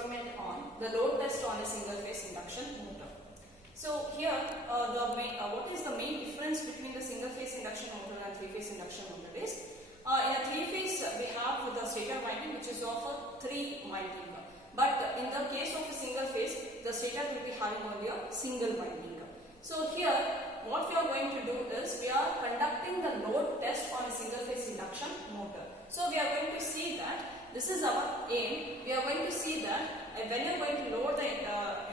experiment on the load test on a single phase induction motor. So here what is the main difference between the single phase induction motor and three phase induction motor is in a three phase we have the stator winding which is of a 3 winding, but in the case of a single phase the stator will be having only a single winding. So here what we are going to do is we are conducting the load test on a single phase induction motor. So we are going to see that this is our aim. We are going to see that when you are going to load the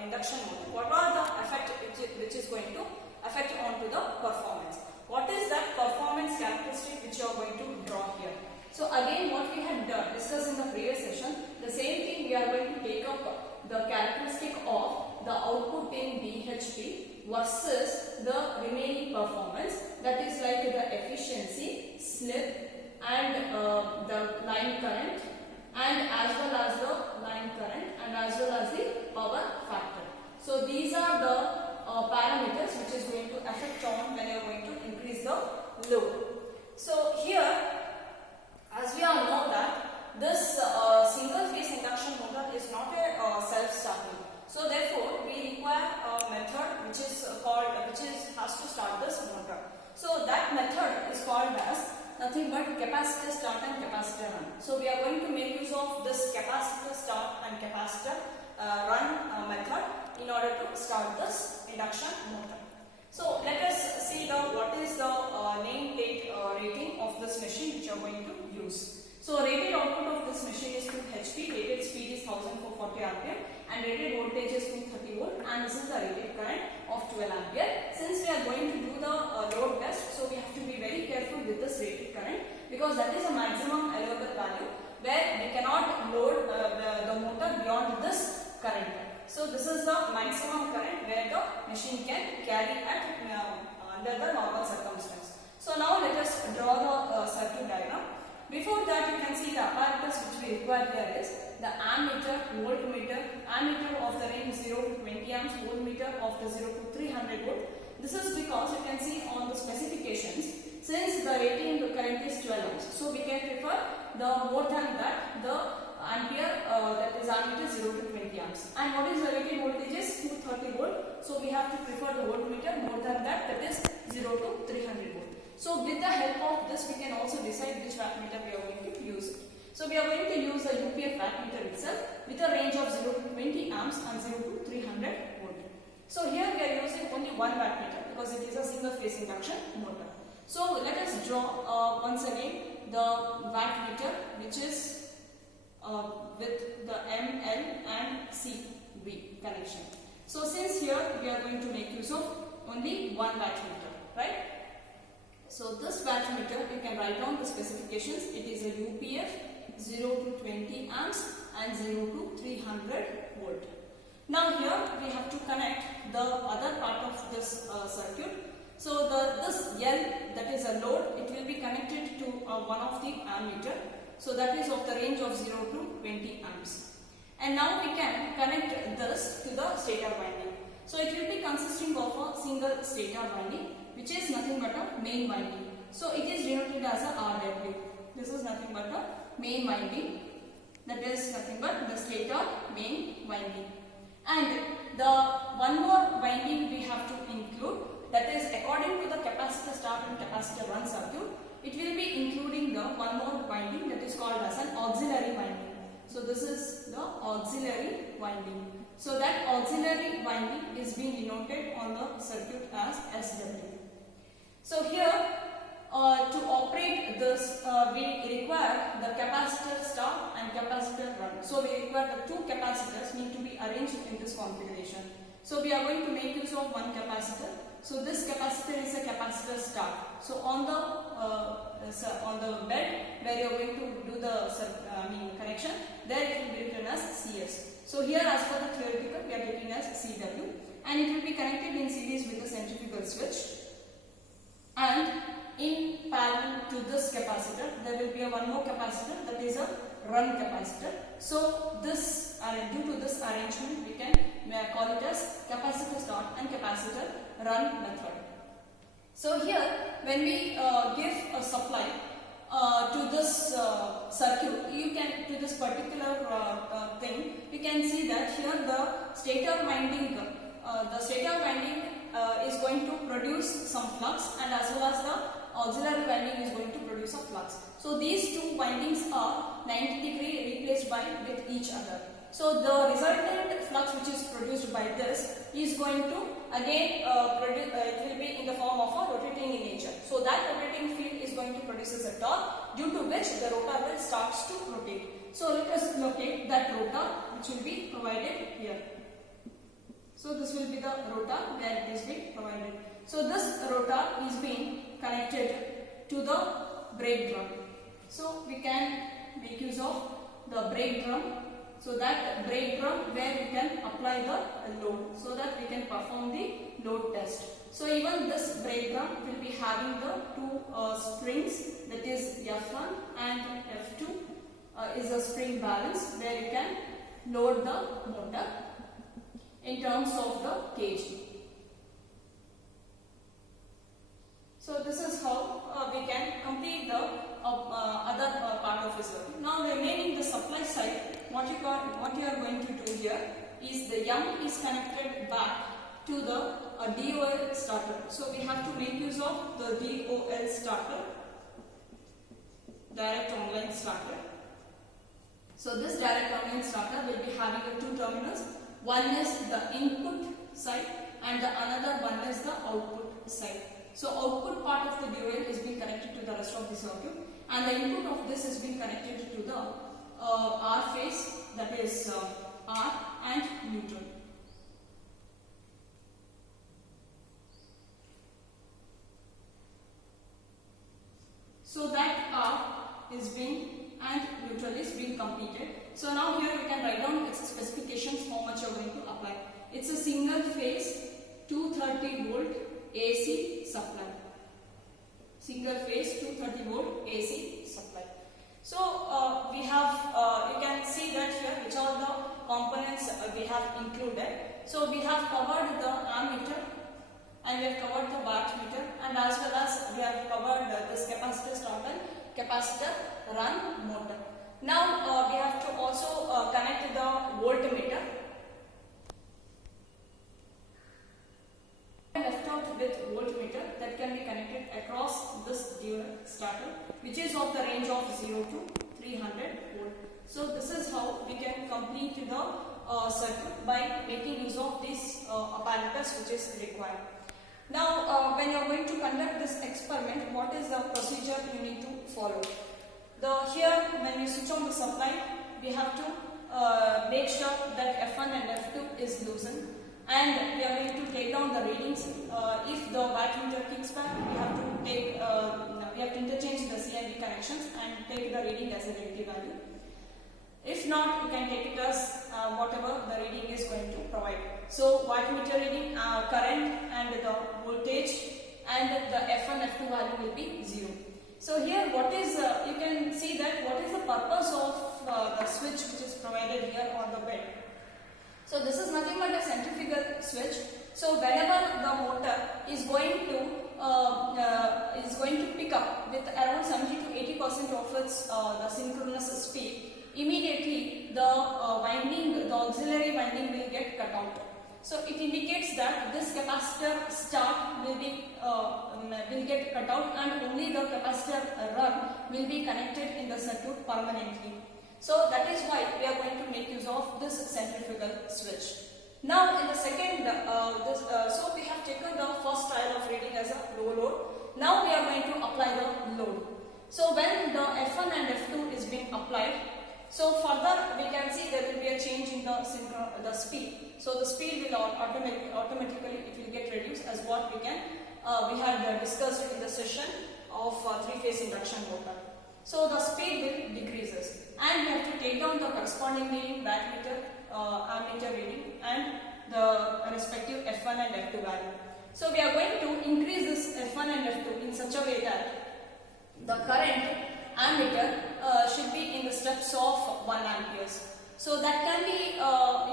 induction motor, what are the effect which is going to affect onto the performance. What is that performance characteristic which you are going to draw here? So again what we had discussed in the previous session, the same thing we are going to take up the characteristic of the output in BHP versus the remaining performance, that is like the efficiency, slip and the line current, and as well as the line current and as well as the power factor. So these are the parameters which is going to affect on when you are going to increase the load. So here as we all know that this single phase induction motor is not a self-starting. So therefore we require a method which is has to start this motor. So that method is called as nothing but capacitor start and capacitor run. So we are going to make use of this capacitor start and capacitor run method in order to start this induction motor. So let us see what is the nameplate rating of this machine which you are going to use. So rated output of this machine is 2 HP, rated speed is 1440 RPM and rated voltage is 230 volt, and this is the rated current of 12 ampere. Since we are going to do the load test, so we have to be very careful with this rated current because that is a maximum allowable value where we cannot load the motor beyond this current. So this is the maximum current where the machine can carry at under the normal circumstance. So now let us draw the circuit diagram. Before that you can see the apparatus which we require here is the ammeter, voltmeter, ammeter of the range 0 to 20 amps, voltmeter of the 0 to 300 volt. This is because you can see on the specifications, since the rating current is 12 amps, so we can prefer the more than that the ampere that is ammeter 0 to 20 amps. And what is the rated voltage is 230 volt, so we have to prefer the voltmeter more than that is 0 to 300 volt. So with the help of this we can also decide which wattmeter we are going to use. So we are going to use the UPF wattmeter itself with a range of 0 to 20 amps and 0 to 300 volt. So here we are using only one wattmeter because it is a single phase induction motor. So let us draw once again the wattmeter which is with the ML and CV connection. So since here we are going to make use of only one wattmeter, right? So this wattmeter you can write down the specifications. It is a UPF 0 to 20 amps and 0 to 300 volt. Now here we have to connect the other part of this circuit. So this L, that is a load, it will be connected to one of the ammeter. So that is of the range of 0 to 20 amps. And now we can connect this to the stator winding. So it will be consisting of a single stator winding which is nothing but a main winding. So it is denoted as a RW. This is nothing but a main winding, that is nothing but the stator main winding. And the one more winding we have to include, that is according to the capacitor start and capacitor run circuit, it will be including the one more winding that is called as an auxiliary winding. So this is the auxiliary winding. So that auxiliary winding is being denoted on the circuit as SW. So here to operate this we require the capacitor start and capacitor run. So we require the two capacitors need to be arranged in this configuration. So we are going to make use of one capacitor. So this capacitor is a capacitor start. So on the bed where you are going to do the connection, there it will be written as CS. So here as per the theoretical we are getting as CW, and it will be connected in series with the centrifugal switch. And in parallel to this capacitor there will be one more capacitor, that is a run capacitor. So this due to this arrangement we can call it as capacitor start and capacitor run method. So here when we give a supply to this circuit, you can to this particular thing, you can see that here the stator winding is going to produce some flux, and as well as the auxiliary winding is going to produce a flux. So these two windings are 90-degree replaced with each other. So the resultant flux which is produced by this is going to again it will be in the form of a rotating in nature. So that rotating field is going to produce a torque, due to which the rotor will starts to rotate. So let us locate that rotor which will be provided here. So this will be the rotor where it is being provided. So this rotor is being connected to the brake drum. So we can make use of the brake drum. So that brake drum where we can apply the load, so that we can perform the load test. So even this brake drum will be having the two springs, that is F1 and F2 is a spring balance where you can load the motor in terms of the kg. So this is how we can complete the other part of this work. Now remaining the supply side, what you are going to do here is the M is connected back to the DOL starter. So we have to make use of the DOL starter, direct online starter. So this direct online starter will be having two terminals. One is the input side and the another one is the output side. So output part of the DOL is being connected to the rest of the circuit, and the input of this is being connected to the R phase, that is R and neutral. So that R is being and neutral is being completed. So now here we can write down its specifications, how much you are going to apply. It's a single phase 230 volt AC supply. Single phase 230 volt AC supply. So we have, you can see that here which are the components we have included. So we have covered the ammeter, and we have covered the wattmeter, and as well as we have covered this capacitor starter, capacitor run motor. Now we have to also connect the voltmeter. Left out with voltmeter that can be connected across this dual starter, which is of the range of 0 to 300 volt. So this is how we can complete the circuit by making use of these apparatus which is required. Now when you are going to conduct this experiment, what is the procedure you need to follow? Here when we switch on the supply, we have to make sure that F1 and F2 is loosened, and we are going to take down the readings. If the wattmeter kicks back, we have to take we have to interchange the CMV connections and take the reading as a negative value. If not, you can take it as whatever the reading is going to provide. So wattmeter reading, current and the voltage, and the F1, F2 value will be 0. So here what is, you can see that what is the purpose of the switch which is provided here on the bed. So this is nothing but a centrifugal switch. So whenever the motor is going to pick up with around 70 to 80% of its the synchronous speed, immediately the auxiliary winding will get cut out. So it indicates that this capacitor start will get cut out, and only the capacitor run will be connected in the circuit permanently. So that is why we are going to make use of this centrifugal switch. Now in the second, so we have taken the first trial of reading as a low load. Now we are going to apply the load. So when the F1 and F2 is being applied, so further we can see there will be a change in the speed. So the speed will automatically it will get reduced, as what we had discussed in the session of three-phase induction motor. So the speed will decreases, and we have to take down the corresponding reading, wattmeter, ammeter reading, and the respective F1 and F2 value. So we are going to increase this F1 and F2 in such a way that the current ammeter should be in the steps of 1 amperes. So that can be,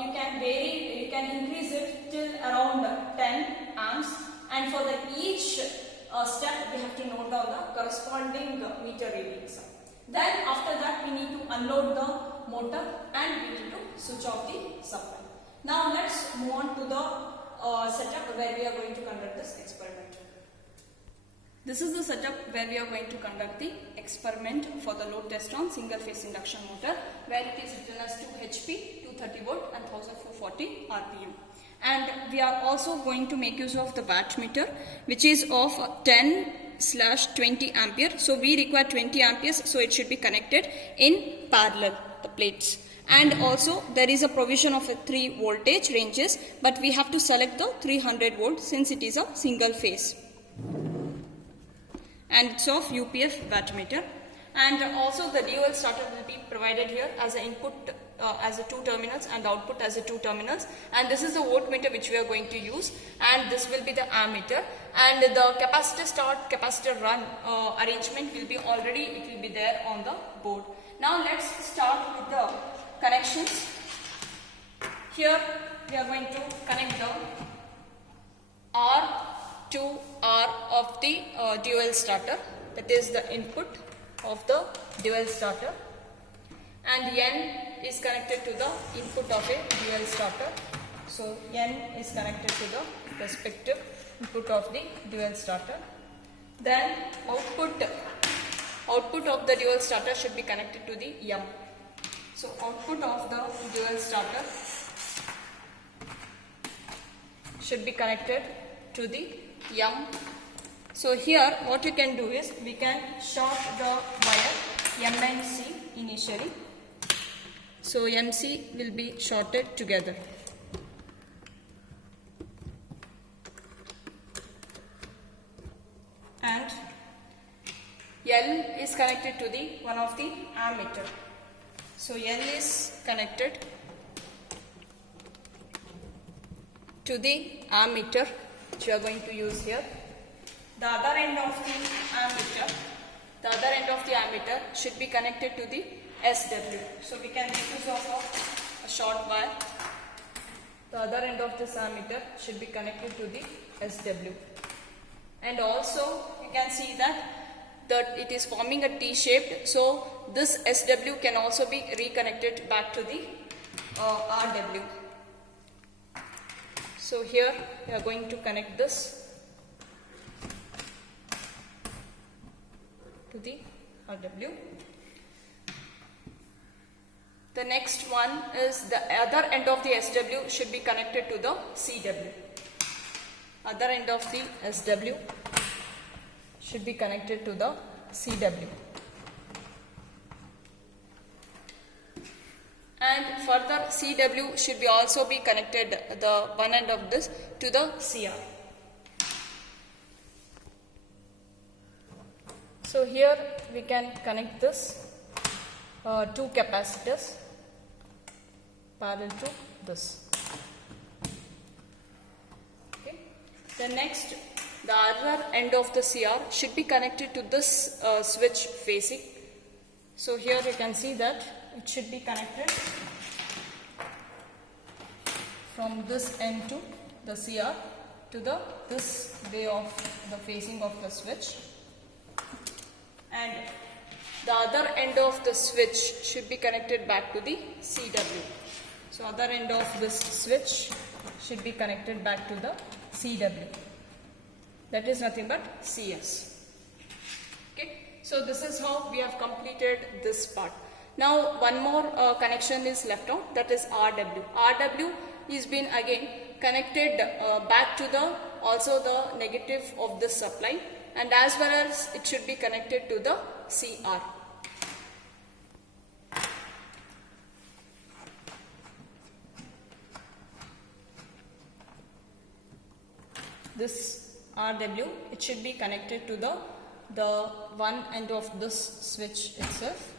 you can vary, you can increase it till around 10 amps, and for each step we have to note down the corresponding meter readings. Then after that we need to unload the motor and we need to switch off the supply. Now let's move on to the setup where we are going to conduct this experiment. This is the setup where we are going to conduct the experiment for the load test on single phase induction motor, where it is written as 2 HP, 230 volt and 1440 RPM. And we are also going to make use of the watt meter, which is of 10/20 ampere. So we require 20 amperes, so it should be connected in parallel, the plates. And also there is a provision of 3 voltage ranges, but we have to select the 300 volt since it is a single phase. And it's of UPF wattmeter. And also the dual starter will be provided here as an input as a 2 terminals and output as a 2 terminals. And this is the voltmeter which we are going to use, and this will be the ammeter. And the capacitor start, capacitor run arrangement will be it will be there on the board. Now let's start with the connections. Here we are going to connect the R to R of the dual starter, that is the input of the dual starter, and N is connected to the input of a dual starter. So N is connected to the respective input of the dual starter. Then output of the dual starter should be connected to the M. So output of the dual starter should be connected to the M. So here what we can do is we can short the wire M and C initially. So MC will be shorted together. And L is connected to the one of the ammeter. So L is connected to the ammeter which we are going to use here. The other end of the ammeter should be connected to the SW. So we can make use of a short wire. The other end of this ammeter should be connected to the SW. And also you can see that it is forming a T-shaped. So this SW can also be reconnected back to the RW. So here we are going to connect this to the RW. The next one is the other end of the SW should be connected to the CW. Other end of the SW should be connected to the CW. And further CW should be also be connected, the one end of this, to the CR. So here we can connect this 2 capacitors parallel to this. Okay. The next, the other end of the CR should be connected to this switch facing. So here you can see that it should be connected from this end to the CR to this way of the facing of the switch, and the other end of the switch should be connected back to the CW. So other end of this switch should be connected back to the CW. That is nothing but CS. Okay. So this is how we have completed this part. Now one more connection is left out, that is RW. RW is been again connected back to the also the negative of this supply, and as well as it should be connected to the CR. This RW, it should be connected to the one end of this switch itself.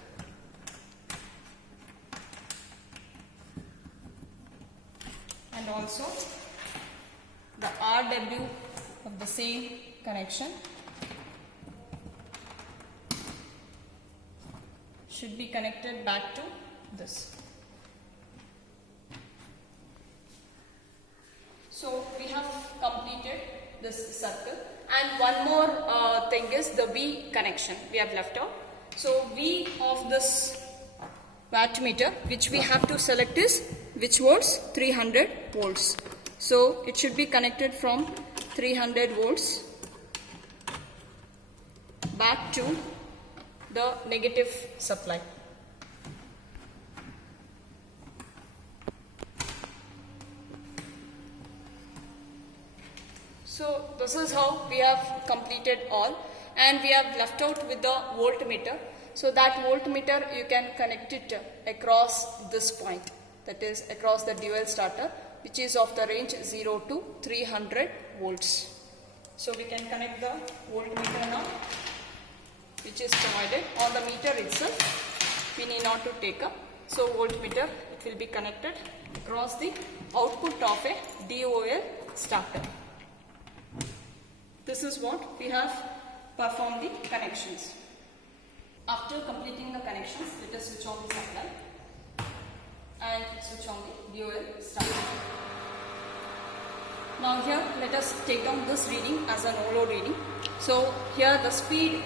And also the RW of the same connection should be connected back to this. So we have completed this circle, And one more thing is the V connection we have left out. So V of this wattmeter which we have to select is which volts? 300 volts. So it should be connected from 300 volts back to the negative supply. So this is how we have completed all, and we have left out with the voltmeter. So that voltmeter you can connect it across this point, that is across the dual starter, which is of the range 0 to 300 volts. So we can connect the voltmeter now, which is provided on the meter itself. We need not to take up. So voltmeter, it will be connected across the output of a DOL starter. This is what we have performed the connections. After completing the connections, let us switch on the supply and switch on the DOL starter. Now here let us take down this reading as a no load reading. So here the speed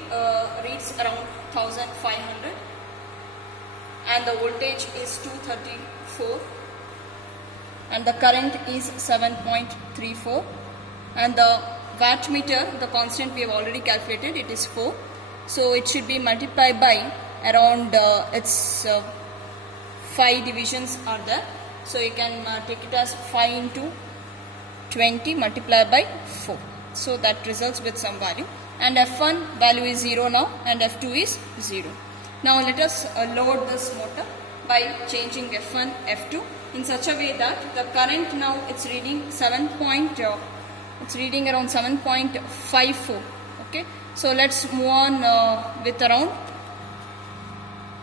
reads around 1500 and the voltage is 234 and the current is 7.34 and the wattmeter, the constant we have already calculated, it is 4. So it should be multiplied by around 5 divisions are there. So you can take it as 5 into 20 multiplied by 4. So that results with some value. And F1 value is 0 now and F2 is 0. Now let us load this motor by changing F1, F2 in such a way that the current now it's reading around 7.54. Okay, so let's move on with around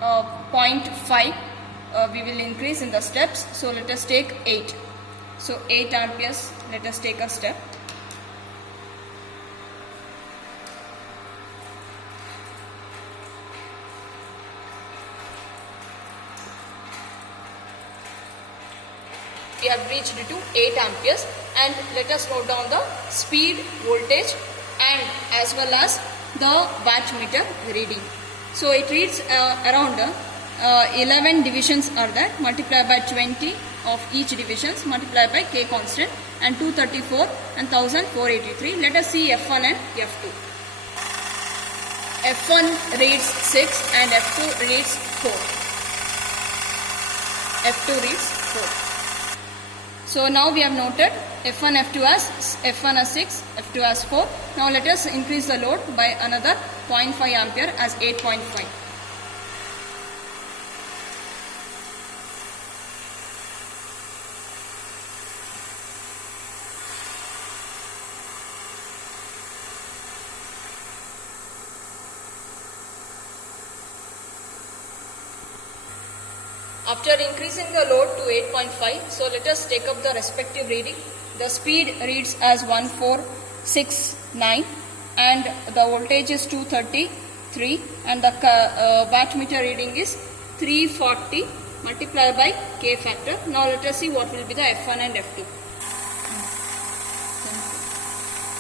0.5. We will increase in the steps. So let us take 8. So 8 amperes. Let us take a step. We have reached to 8 amperes, and let us note down the speed, voltage and as well as the wattmeter reading. So it reads around 11 divisions are there, multiplied by 20 of each divisions multiplied by K constant and 234 and 1483. Let us see F1 and F2. F1 reads 6 and F2 reads 4. F2 reads 4. So now we have noted F1, F2 as 6, F2 as 4. Now let us increase the load by another 0.5 ampere as 8.5. After increasing the load to 8.5, so let us take up the respective reading. The speed reads as 1469 and the voltage is 233 and the wattmeter reading is 340 multiplied by K factor. Now let us see what will be the F1 and F2.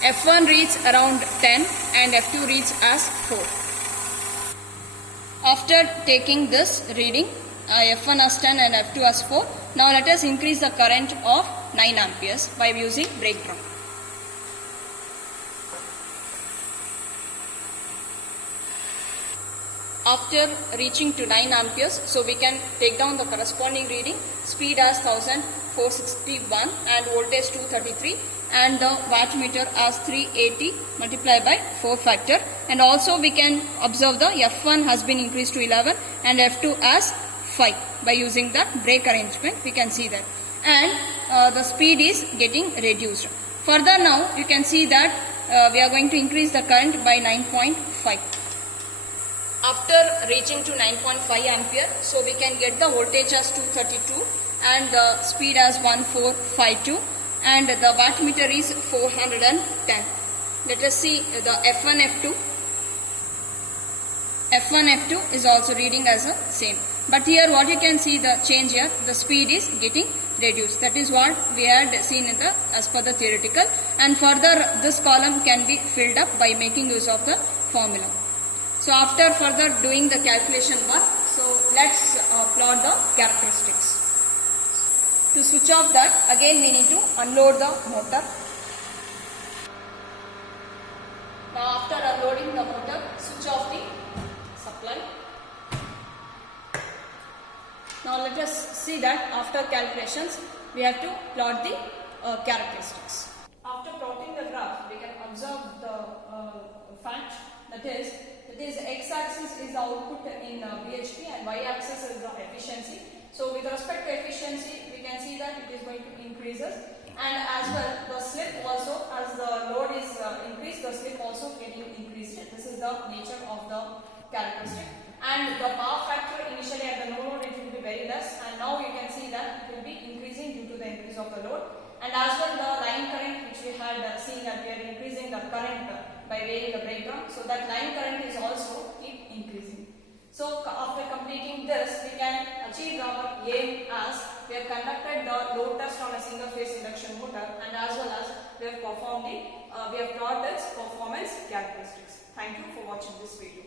F1 reads around 10 and F2 reads as 4. After taking this reading, F1 as 10 and F2 as 4. Now let us increase the current of 9 amperes by using brake drum. After reaching to 9 amperes, so we can take down the corresponding reading. Speed as 1461 and voltage 233 and the wattmeter as 380 multiplied by 4 factor. And also we can observe the F1 has been increased to 11 and F2 as 5 by using the brake arrangement. We can see that, and the speed is getting reduced. Further now you can see that we are going to increase the current by 9.5. After reaching to 9.5 ampere, so we can get the voltage as 232 and the speed as 1452 and the wattmeter is 410. Let us see the F1, F2. F1, F2 is also reading as the same. But here what you can see the change here, the speed is getting reduced. That is what we had seen in the as per the theoretical. and further this column can be filled up by making use of the formula. So after further doing the calculation work, so let's plot the characteristics. To switch off that, again we need to unload the motor. Now after unloading the motor, switch off the supply. Now let us see that after calculations we have to plot the characteristics. After plotting the graph, we can observe the fact that is x-axis is the output in BHP and y-axis is the efficiency. So with respect to efficiency, we can see that it is going to increases, and as well the slip also, as the load is increased, the slip also getting increased. This is the nature of the characteristic. And the power factor initially at the no load it will be very less, and now you can see that it will be increasing due to the increase of the load. And as well the line current, which we had seen that we are increasing the current by weighing the breakdown, so that line current is also keep increasing. So after completing this, we can achieve our aim as we have conducted the load test on a single phase induction motor, and as well as we have performed we have plotted its performance characteristics. Thank you for watching this video.